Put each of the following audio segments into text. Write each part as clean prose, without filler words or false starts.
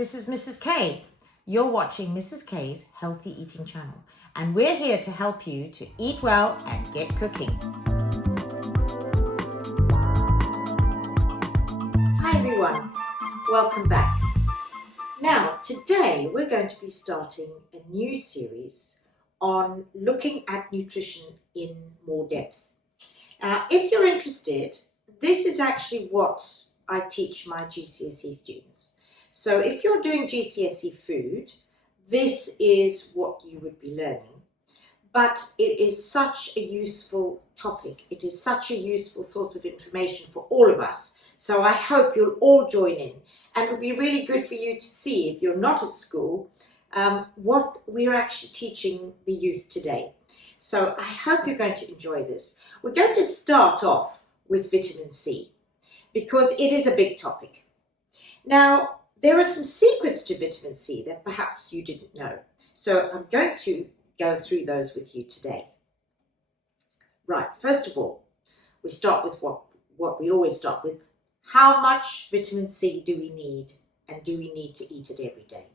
this is Mrs. K. You're watching Mrs. K's Healthy Eating Channel, and we're here to help you to eat well and get cooking. Hi everyone, welcome back. Now, today we're going to be starting a new series on looking at nutrition in more depth. Now, if you're interested, this is actually what I teach my GCSE students. So if you're doing GCSE food, this is what you would be learning. But it is such a useful topic. It is such a useful source of information for all of us. So I hope you'll all join in. And it'll be really good for you to see, if you're not at school, what we're actually teaching the youth today. So I hope you're going to enjoy this. We're going to start off with vitamin C, because it is a big topic. Now, there are some secrets to vitamin C that perhaps you didn't know. So I'm going to go through those with you today. Right, first of all, we start with what we always start with. How much vitamin C do we need, and do we need to eat it every day?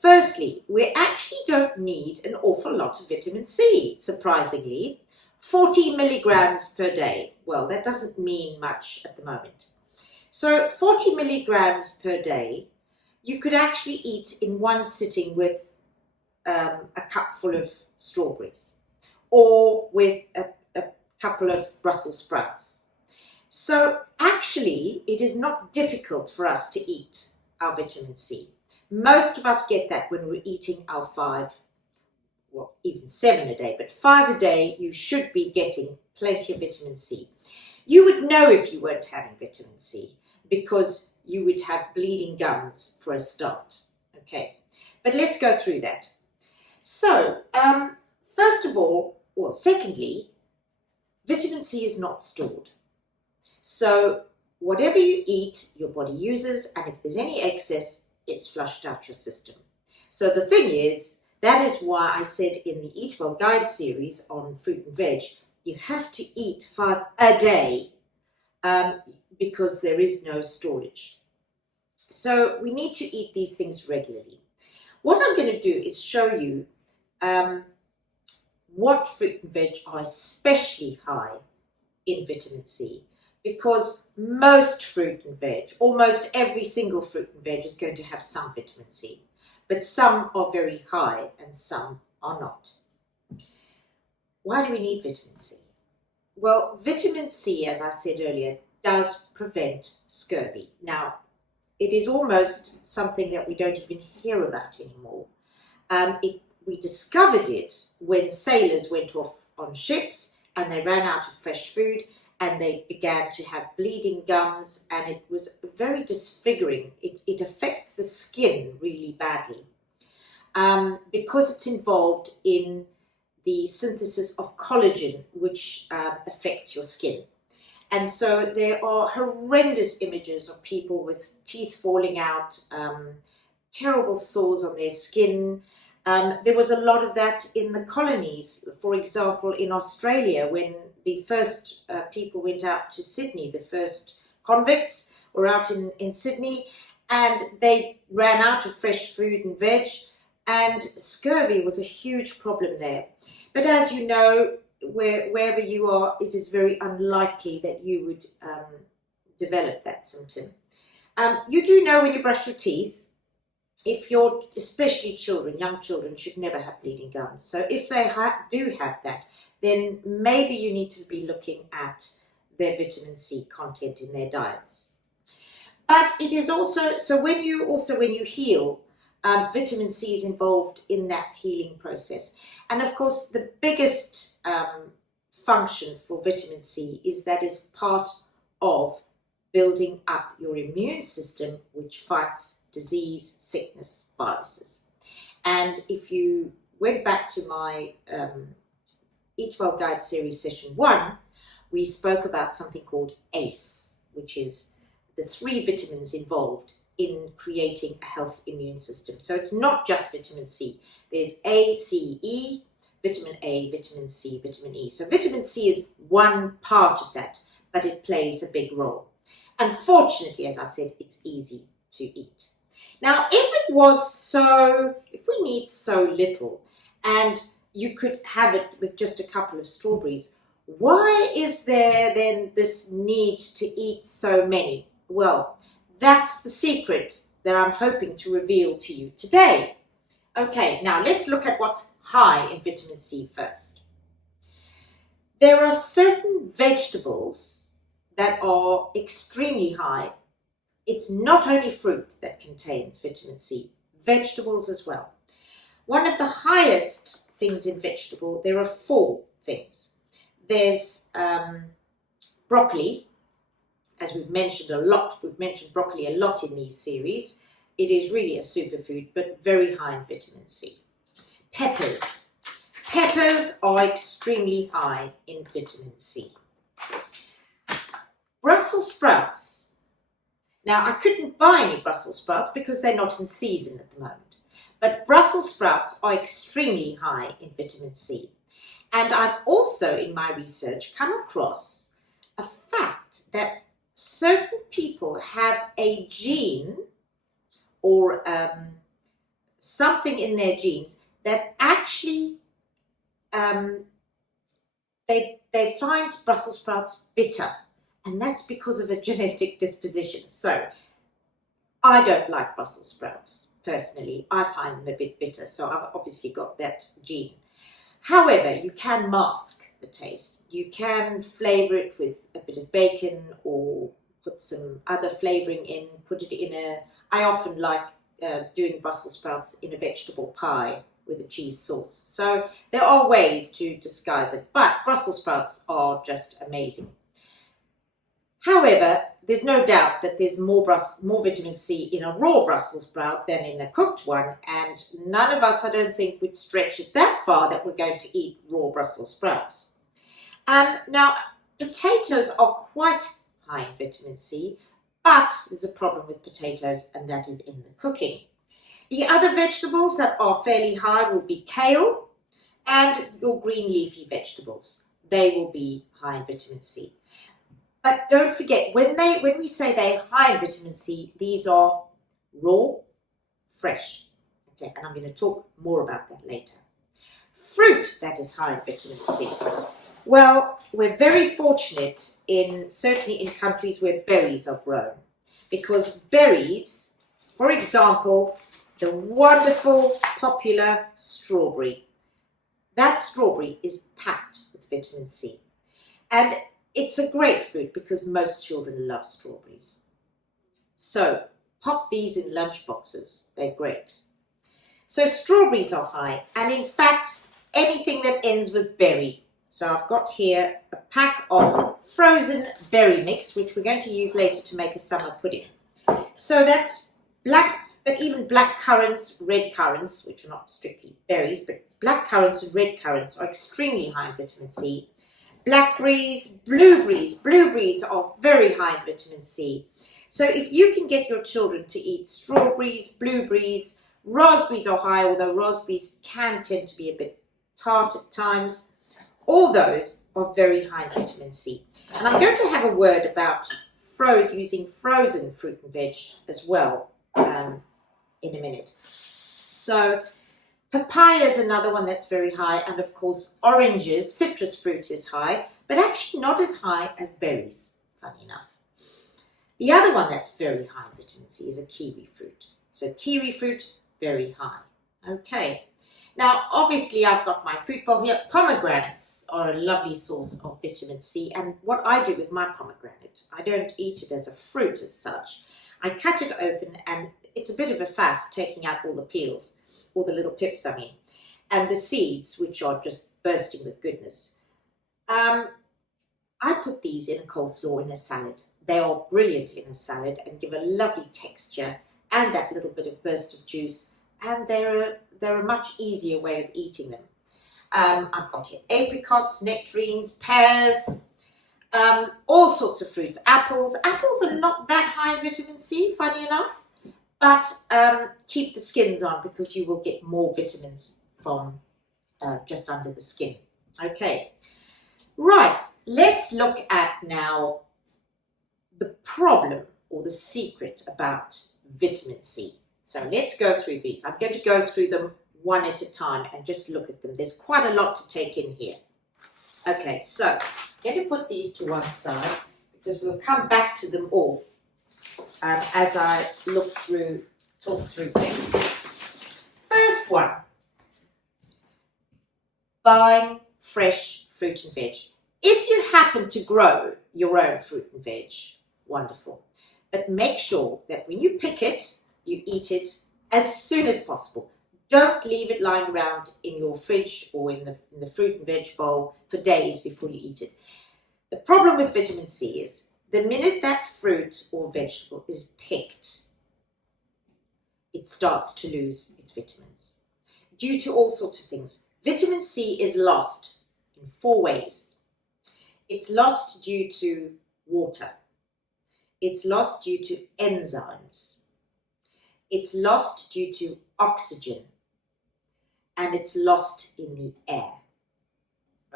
Firstly, we actually don't need an awful lot of vitamin C, surprisingly. 40 milligrams per day. Well, that doesn't mean much at the moment. So 40 milligrams per day, you could actually eat in one sitting with a cup full of strawberries, or with a couple of Brussels sprouts. So actually, it is not difficult for us to eat our vitamin C. Most of us get that when we're eating our 5, well, even 7 a day, but 5 a day, you should be getting plenty of vitamin C. You would know if you weren't having vitamin C, because you would have bleeding gums for a start. Okay, but let's go through that. So, first of all, well, secondly, vitamin C is not stored. So, whatever you eat, your body uses, and if there's any excess, it's flushed out your system. So the thing is, that is why I said in the Eat Well Guide series on fruit and veg, you have to eat 5 a day, because there is no storage. So we need to eat these things regularly. What I'm going to do is show you what fruit and veg are especially high in vitamin C, because most fruit and veg, almost every single fruit and veg, is going to have some vitamin C, but some are very high and some are not. Why do we need vitamin C? Well, vitamin C, as I said earlier, does prevent scurvy. Now, it is almost something that we don't even hear about anymore. We discovered it when sailors went off on ships and they ran out of fresh food and they began to have bleeding gums, and it was very disfiguring. It affects the skin really badly because it's involved in the synthesis of collagen, which affects your skin. And so there are horrendous images of people with teeth falling out, terrible sores on their skin. There was a lot of that in the colonies. For example, in Australia, when the first people went out to Sydney, the first convicts were out in Sydney, and they ran out of fresh fruit and veg, and scurvy was a huge problem there. But as you know, wherever you are, it is very unlikely that you would develop that symptom. You do know when you brush your teeth, if you're, especially children, young children should never have bleeding gums. So if they do have that, then maybe you need to be looking at their vitamin C content in their diets. But it is also, so when you heal, vitamin C is involved in that healing process. And of course, the biggest function for vitamin C is that it's part of building up your immune system, which fights disease, sickness, viruses. And if you went back to my Eat Well Guide series session 1, we spoke about something called ACE, which is the 3 vitamins involved in creating a healthy immune system. So it's not just vitamin C. There's A, C, E, vitamin A, vitamin C, vitamin E. So vitamin C is one part of that, but it plays a big role. Unfortunately, as I said, it's easy to eat. Now, if we need so little and you could have it with just a couple of strawberries, why is there then this need to eat so many? Well, that's the secret that I'm hoping to reveal to you today. Okay, now let's look at what's high in vitamin C first. There are certain vegetables that are extremely high. It's not only fruit that contains vitamin C, vegetables as well. One of the highest things in vegetable, there are 4 things. There's broccoli, as we've mentioned a lot. We've mentioned broccoli a lot in these series. It is really a superfood, but very high in vitamin C. Peppers. Peppers are extremely high in vitamin C. Brussels sprouts. Now, I couldn't buy any Brussels sprouts because they're not in season at the moment. But Brussels sprouts are extremely high in vitamin C. And I've also, in my research, come across a fact that certain people have a gene or something in their genes that actually they find Brussels sprouts bitter, and that's because of a genetic disposition. So I don't like Brussels sprouts personally. I find them a bit bitter, so I've obviously got that gene. However, you can mask the taste. You can flavour it with a bit of bacon or put some other flavouring in, put it in I often like doing Brussels sprouts in a vegetable pie with a cheese sauce. So there are ways to disguise it, but Brussels sprouts are just amazing. However, there's no doubt that there's more vitamin C in a raw Brussels sprout than in a cooked one, and none of us, I don't think, would stretch it that far that we're going to eat raw Brussels sprouts. Now, potatoes are quite high in vitamin C, but there's a problem with potatoes, and that is in the cooking. The other vegetables that are fairly high will be kale and your green leafy vegetables. They will be high in vitamin C. But don't forget, when we say they're high in vitamin C, these are raw, fresh. Okay, and I'm going to talk more about that later. Fruit that is high in vitamin C. Well, we're very fortunate certainly in countries where berries are grown, because berries, for example, the wonderful popular strawberry. That strawberry is packed with vitamin C. And it's a great fruit because most children love strawberries. So pop these in lunch boxes. They're great. So strawberries are high, and in fact, anything that ends with berry. So I've got here a pack of frozen berry mix, which we're going to use later to make a summer pudding. So that's even black currants, red currants, which are not strictly berries, but black currants and red currants are extremely high in vitamin C. Blackberries, blueberries are very high in vitamin C. So if you can get your children to eat strawberries, blueberries, raspberries are high, although raspberries can tend to be a bit tart at times. All those are very high in vitamin C. And I'm going to have a word about using frozen fruit and veg as well in a minute. So papaya is another one that's very high, and of course oranges, citrus fruit is high, but actually not as high as berries, funny enough. The other one that's very high in vitamin C is a kiwi fruit. So kiwi fruit, very high. Okay. Now, obviously, I've got my fruit bowl here. Pomegranates are a lovely source of vitamin C, and what I do with my pomegranate, I don't eat it as a fruit as such. I cut it open, and it's a bit of a faff taking out all the peels, all the little pips, I mean, and the seeds, which are just bursting with goodness. I put these in a coleslaw in a salad. They are brilliant in a salad and give a lovely texture and that little bit of burst of juice, and they're a much easier way of eating them. I've got here apricots, nectarines, pears, all sorts of fruits. Apples are not that high in vitamin C, funny enough, but keep the skins on because you will get more vitamins from just under the skin. Okay, right, let's look at now the problem or the secret about vitamin C. So let's go through these. I'm going to go through them one at a time and just look at them. There's quite a lot to take in here. Okay, so I'm going to put these to one side because we'll come back to them all as I talk through things. First one, buying fresh fruit and veg. If you happen to grow your own fruit and veg, wonderful. But make sure that when you pick it, you eat it as soon as possible. Don't leave it lying around in your fridge or in the fruit and veg bowl for days before you eat it. The problem with vitamin C is the minute that fruit or vegetable is picked, it starts to lose its vitamins due to all sorts of things. Vitamin C is lost in 4 ways. It's lost due to water. It's lost due to enzymes. It's lost due to oxygen. And it's lost in the air.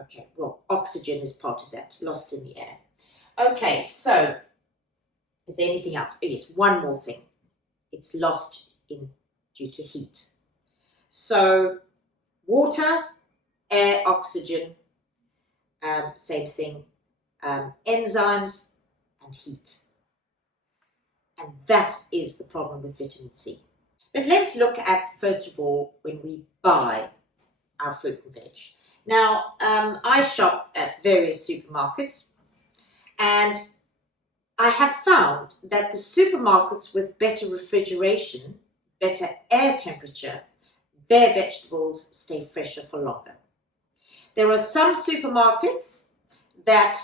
Okay, well, oxygen is part of that, lost in the air. Okay, so is there anything else? Oh, yes, one more thing. It's lost due to heat. So water, air, oxygen, same thing, enzymes and heat. And that is the problem with vitamin C. But let's look at, first of all, when we buy our fruit and veg. Now, I shop at various supermarkets, and I have found that the supermarkets with better refrigeration, better air temperature, their vegetables stay fresher for longer. There are some supermarkets that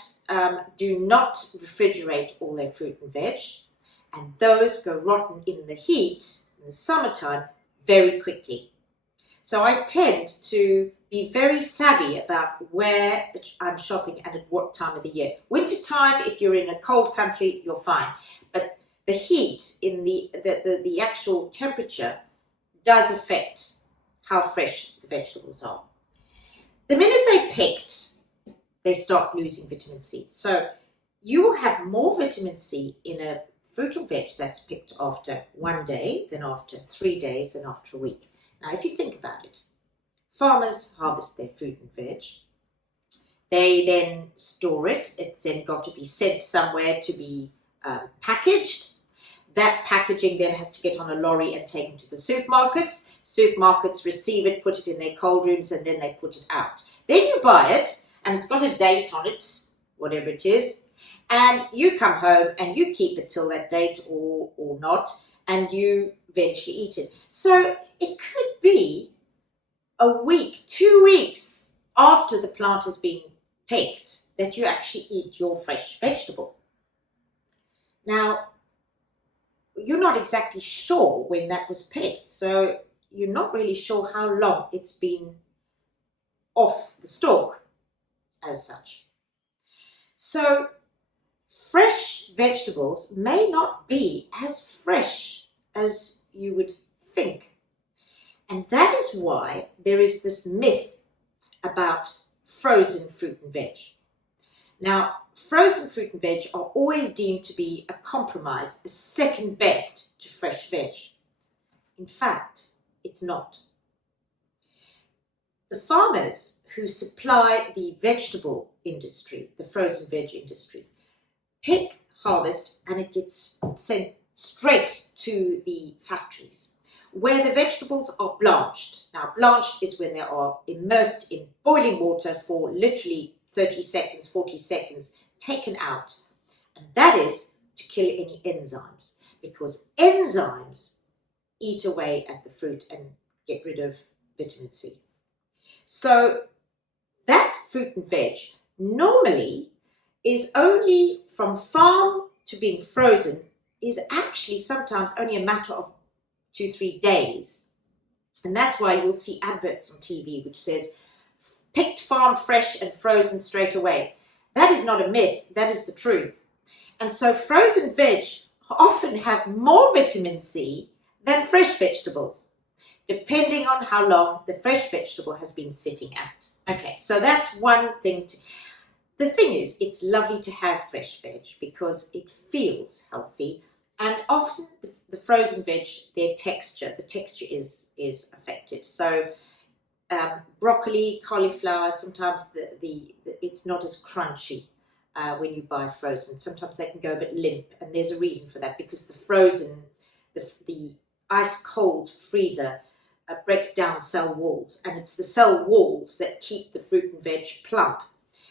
do not refrigerate all their fruit and veg, and those go rotten in the heat, in the summertime, very quickly. So I tend to be very savvy about where I'm shopping and at what time of the year. Winter time, if you're in a cold country, you're fine. But the heat in the actual temperature does affect how fresh the vegetables are. The minute they're picked, they start losing vitamin C. So you will have more vitamin C in a fruit or veg that's picked after 1 day than after 3 days and after a week. Now, if you think about it, farmers harvest their fruit and veg. They then store it. It's then got to be sent somewhere to be packaged. That packaging then has to get on a lorry and taken to the supermarkets. Supermarkets receive it, put it in their cold rooms, and then they put it out. Then you buy it, and it's got a date on it, whatever it is, and you come home and you keep it till that date or not, and you eventually eat it. So it could be a week, 2 weeks after the plant has been picked that you actually eat your fresh vegetable. Now, you're not exactly sure when that was picked, so you're not really sure how long it's been off the stalk as such. So fresh vegetables may not be as fresh as you would think. And that is why there is this myth about frozen fruit and veg. Now, frozen fruit and veg are always deemed to be a compromise, a second best to fresh veg. In fact, it's not. The farmers who supply the vegetable industry, the frozen veg industry, pick, harvest, and it gets sent straight to the factories where the vegetables are blanched. Now, blanched is when they are immersed in boiling water for literally 30 seconds, 40 seconds, taken out. And that is to kill any enzymes, because enzymes eat away at the fruit and get rid of vitamin C. So that fruit and veg normally is only from farm to being frozen is actually sometimes only a matter of 2-3 days. And that's why you'll see adverts on TV which says picked farm fresh and frozen straight away. That is not a myth, that is the truth. And so frozen veg often have more vitamin C than fresh vegetables, depending on how long the fresh vegetable has been sitting out. Okay, so that's one thing. The thing is, it's lovely to have fresh veg because it feels healthy And often the frozen veg, the texture is affected. So broccoli, cauliflower, sometimes it's not as crunchy when you buy frozen. Sometimes they can go a bit limp, and there's a reason for that, because the frozen, the ice cold freezer breaks down cell walls, and it's the cell walls that keep the fruit and veg plump.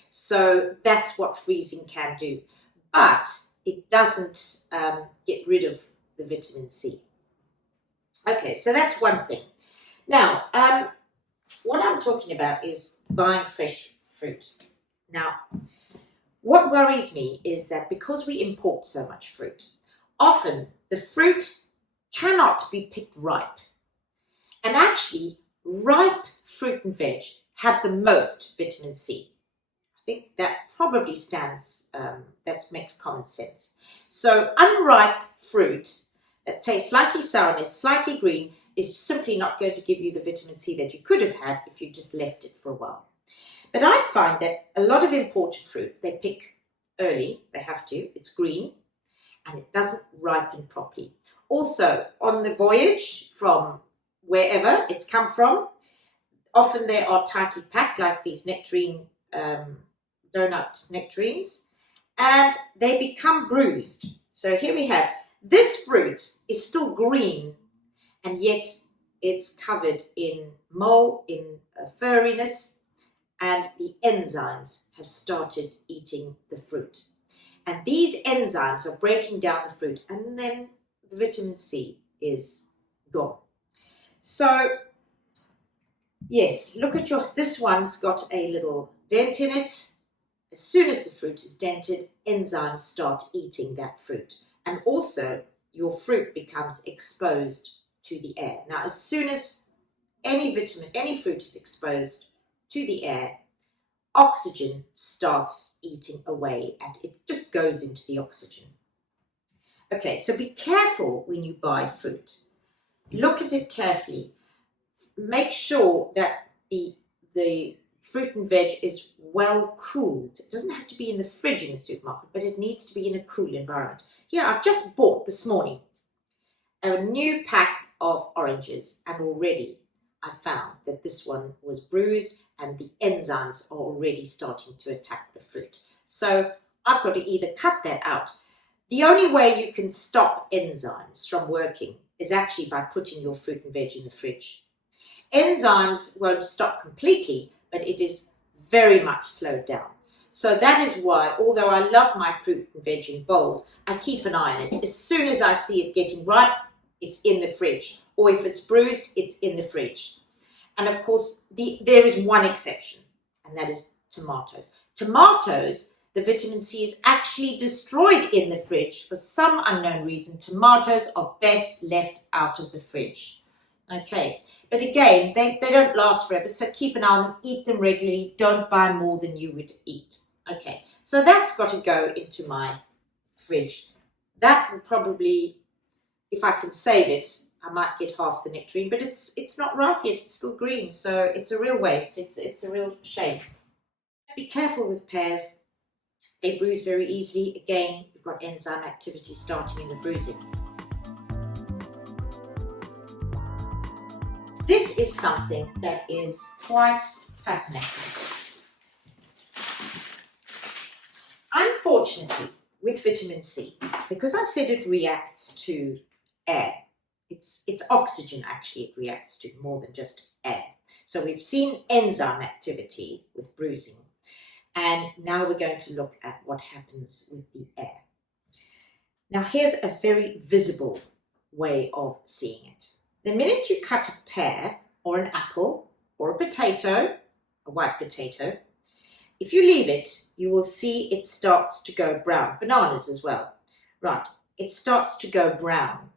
So that's what freezing can do, but it doesn't get rid of the vitamin C. Okay, so that's one thing. Now, what I'm talking about is buying fresh fruit. Now, what worries me is that because we import so much fruit, often the fruit cannot be picked ripe. And actually, ripe fruit and veg have the most vitamin C. I think that probably that makes common sense. So unripe fruit that tastes slightly sour and is slightly green is simply not going to give you the vitamin C that you could have had if you just left it for a while. But I find that a lot of imported fruit, they pick early, they have to, it's green, and it doesn't ripen properly. Also, on the voyage from wherever it's come from, often they are tightly packed, like these nectarine, donut nectarines, and they become bruised. So here we have, this fruit is still green, and yet it's covered in mold, in furriness, and the enzymes have started eating the fruit. And these enzymes are breaking down the fruit, and then the vitamin C is gone. So, yes, look at this one's got a little dent in it. As soon as the fruit is dented, enzymes start eating that fruit. And also, your fruit becomes exposed to the air. Now, as soon as any fruit is exposed to the air, oxygen starts eating away, and it just goes into the oxygen. Okay, so be careful when you buy fruit. Look at it carefully. Make sure that the fruit and veg is well cooled. It doesn't have to be in the fridge in the supermarket, but it needs to be in a cool environment. Here, I've just bought this morning a new pack of oranges, and already I found that this one was bruised and the enzymes are already starting to attack the fruit. So I've got to either cut that out. The only way you can stop enzymes from working is actually by putting your fruit and veg in the fridge. Enzymes won't stop completely, but it is very much slowed down. So that is why, although I love my fruit and veg in bowls, I keep an eye on it. As soon as I see it getting ripe, it's in the fridge. Or if it's bruised, it's in the fridge. And of course, there is one exception, and that is tomatoes. Tomatoes, the vitamin C is actually destroyed in the fridge. For some unknown reason, tomatoes are best left out of the fridge. Okay, but again, they don't last forever, so keep an eye on them, eat them regularly, don't buy more than you would eat. Okay, so that's got to go into my fridge. That will probably, if I can save it, I might get half the nectarine, but it's not ripe yet, it's still green, so it's a real waste, it's a real shame. Be careful with pears, they bruise very easily. Again, you've got enzyme activity starting in the bruising. This is something that is quite fascinating. Unfortunately, with vitamin C, because I said it reacts to air, it's oxygen actually it reacts to more than just air. So we've seen enzyme activity with bruising, and now we're going to look at what happens with the air. Now here's a very visible way of seeing it. The minute you cut a pear or an apple or a potato, a white potato, if you leave it, you will see it starts to go brown. Bananas as well. Right, it starts to go brown.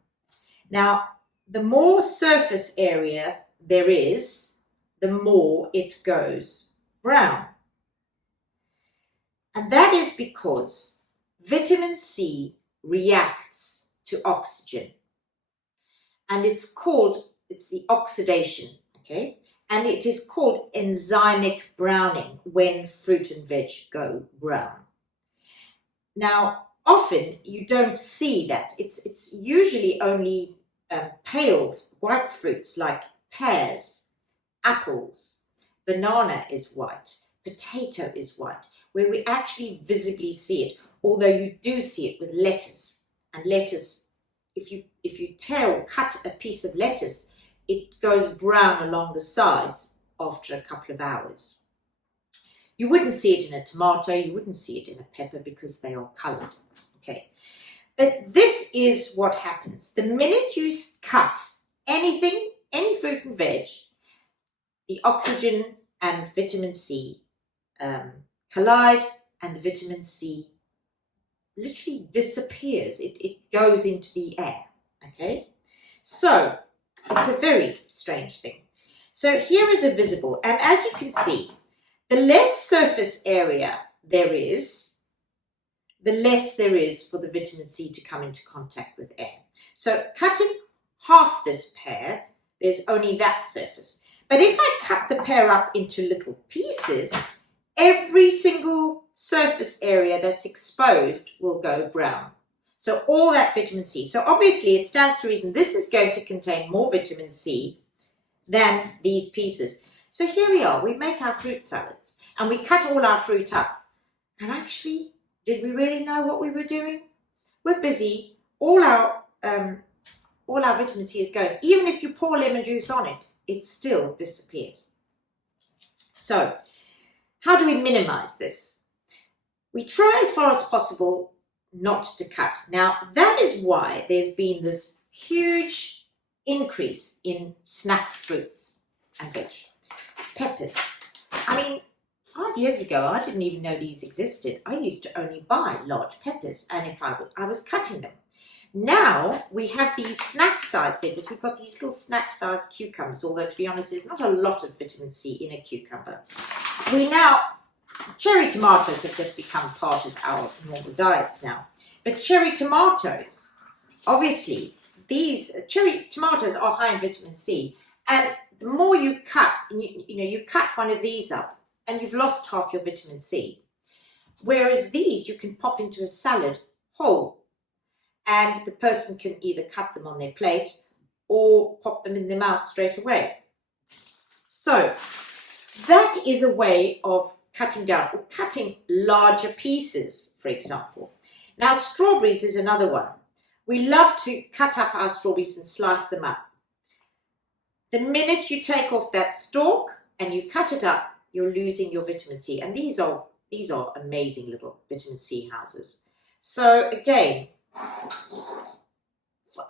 Now, the more surface area there is, the more it goes brown. And that is because vitamin C reacts to oxygen. And it's the oxidation, okay? And it is called enzymic browning when fruit and veg go brown. Now, often you don't see that. It's usually only pale white fruits like pears, apples, banana is white, potato is white, where we actually visibly see it, although you do see it with lettuce. And lettuce, if you tear or cut a piece of lettuce, it goes brown along the sides after a couple of hours. You wouldn't see it in a tomato, you wouldn't see it in a pepper because they are coloured. Okay, but this is what happens. The minute you cut anything, any fruit and veg, the oxygen and vitamin C collide, and the vitamin C literally disappears. It goes into the air. Okay, so it's a very strange thing. So here is a visible, and as you can see, the less surface area there is, the less there is for the vitamin C to come into contact with air. So cutting half this pear, there's only that surface. But if I cut the pear up into little pieces, every single surface area that's exposed will go brown. So all that vitamin C. So obviously it stands to reason this is going to contain more vitamin C than these pieces. So here we are, we make our fruit salads and we cut all our fruit up. And actually, did we really know what we were doing? We're busy, all our vitamin C is going. Even if you pour lemon juice on it, it still disappears. So how do we minimize this? We try as far as possible not to cut. Now, that is why there's been this huge increase in snack fruits and veg. Peppers. I mean, 5 years ago, I didn't even know these existed. I used to only buy large peppers, and if I was cutting them. Now, we have these snack-sized veggies. We've got these little snack-sized cucumbers, although, to be honest, there's not a lot of vitamin C in a cucumber. Cherry tomatoes have just become part of our normal diets now. But cherry tomatoes, obviously, these cherry tomatoes are high in vitamin C. And the more you cut, you cut one of these up and you've lost half your vitamin C. Whereas these you can pop into a salad whole. And the person can either cut them on their plate or pop them in their mouth straight away. So that is a way of cutting down, or cutting larger pieces, for example. Now, strawberries is another one. We love to cut up our strawberries and slice them up. The minute you take off that stalk and you cut it up, you're losing your vitamin C. And these are amazing little vitamin C houses. So again,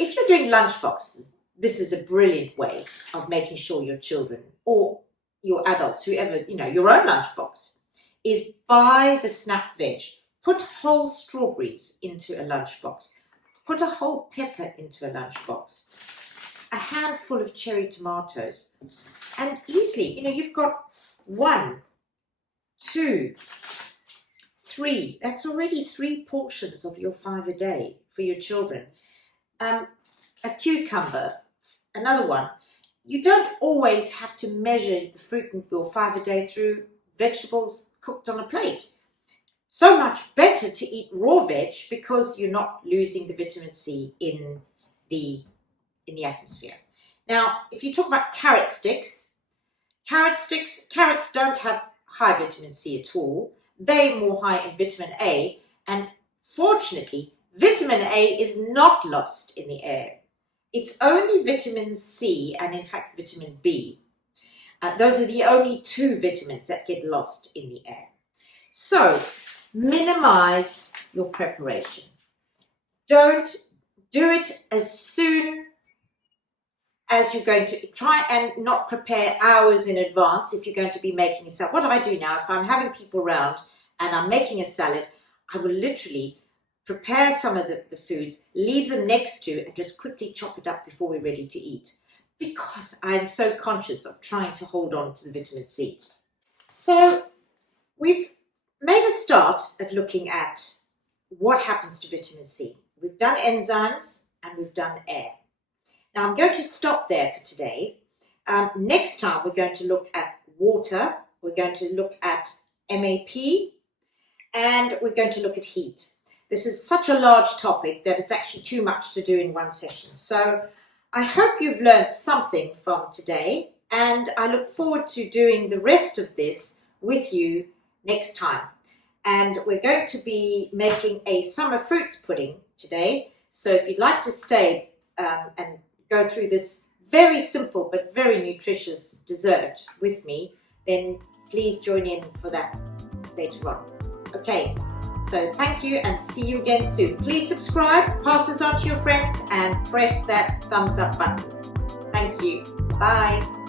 if you're doing lunch boxes, this is a brilliant way of making sure your children or your adults, whoever, your own lunchbox, is buy the snap veg. Put whole strawberries into a lunchbox. Put a whole pepper into a lunchbox. A handful of cherry tomatoes. And easily, you've got 1, 2, 3. That's already 3 portions of your 5 a day for your children. A cucumber, another one. You don't always have to measure the fruit in your 5 a day through vegetables cooked on a plate. So much better to eat raw veg because you're not losing the vitamin C in the atmosphere. Now, if you talk about carrots don't have high vitamin C at all. They're more high in vitamin A, and fortunately, vitamin A is not lost in the air. It's only vitamin C and, in fact, vitamin B. Those are the only 2 vitamins that get lost in the air. So, minimize your preparation. Don't do it as soon as you're going to try and not prepare hours in advance if you're going to be making a salad. What I do now, if I'm having people around and I'm making a salad, I will literally prepare some of the foods, leave them next to, and just quickly chop it up before we're ready to eat, because I'm so conscious of trying to hold on to the vitamin C. So we've made a start at looking at what happens to vitamin C. We've done enzymes and we've done air. Now I'm going to stop there for today. Next time we're going to look at water, we're going to look at MAP, and we're going to look at heat. This is such a large topic that it's actually too much to do in one session. So I hope you've learned something from today, and I look forward to doing the rest of this with you next time. And we're going to be making a summer fruits pudding today. So if you'd like to stay and go through this very simple but very nutritious dessert with me, then please join in for that later on. Okay, so thank you and see you again soon. Please subscribe, pass this on to your friends, and press that thumbs up button. Thank you. Bye.